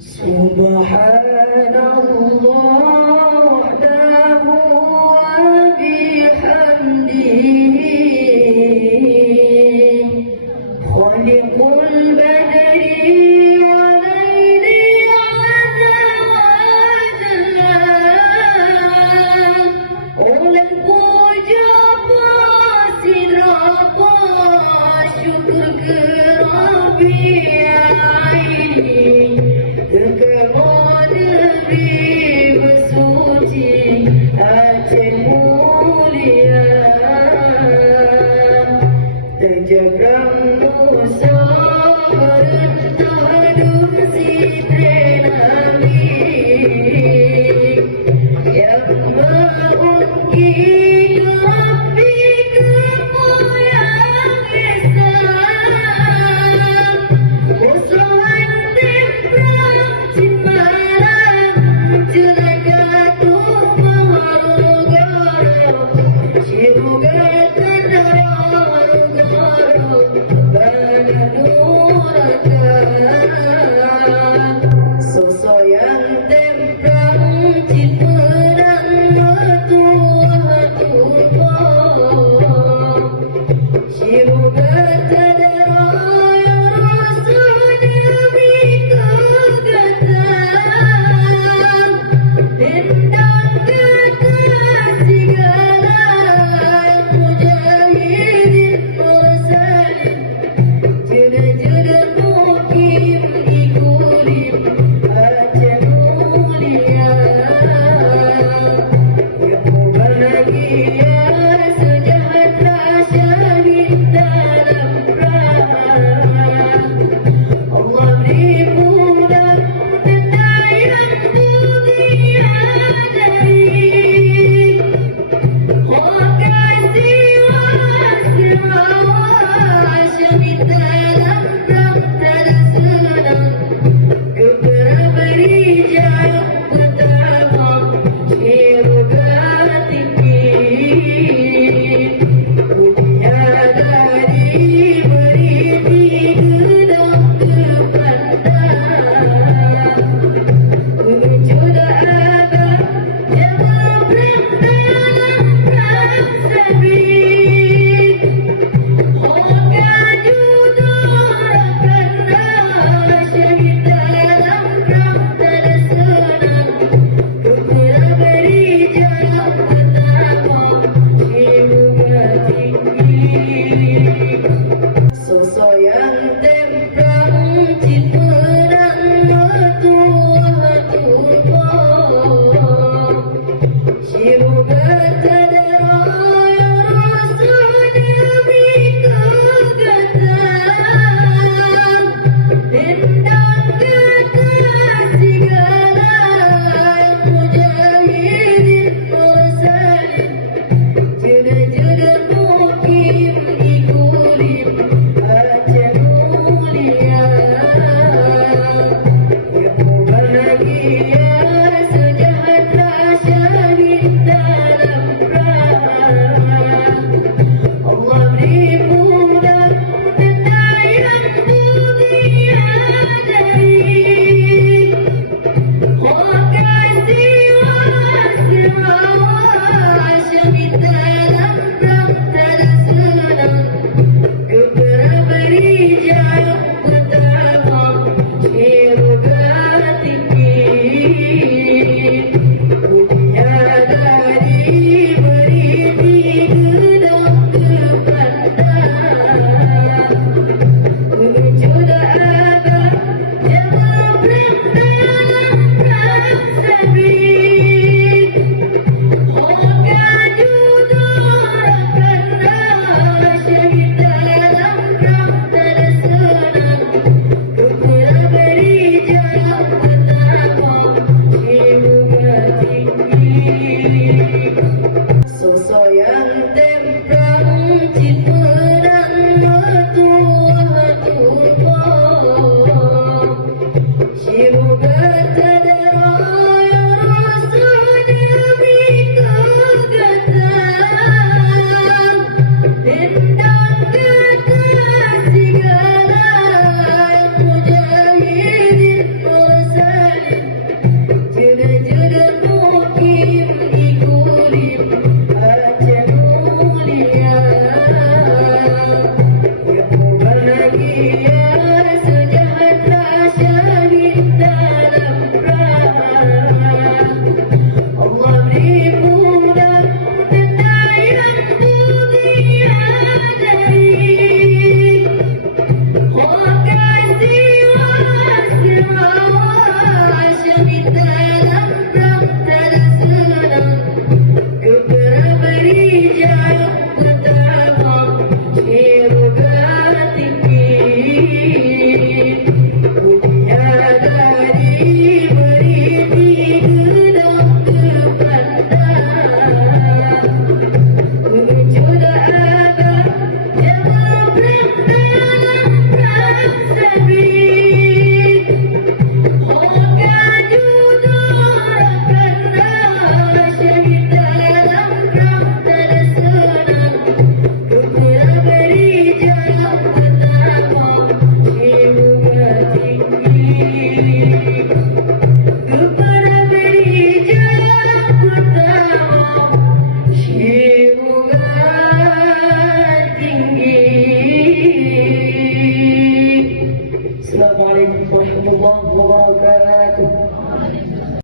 Subhanallah lahu wa bihamdihi khaliqul badri wa layli azza ulang puja pasirapa syukur ke Rabbi aini engkau Nabi bersuci hati mulia terjaga Musa bertahan si Nabi yang mengungki Rabbi kamu yang besar musuhan tempat cimaran jelagatu mawarugaro sirugatan hawarugaro banadurakan sosok yang tempang ciperang matuah sirugatan sosok yang tempang ciperang matuah sirugatan rasul Nabi kegatan dendam kekasih galang mujahidin mursalin jeda-jeda mukim ikulim Aceh mulia yang bahagia sejahtera syahid dalam perang Allah beri mudah benda yang dunia dari makasih wasirah syahid dalam perang tersenang beri jarak pertama siruga tinggi dunia dari beri digedang kepandang menuju abad jangan dalam perang sabit maka judorakanlah syahid dalam perang tersenang beri jarak pertama siruga tinggi sosok yang tempang ciperang matuah sirugatan rasul Nabi kegatan dendam kekasih galang mujahidin mursalin kepada berijak pertama Syirungan tinggi. Assalamualaikum warahmatullahi wabarakatuh.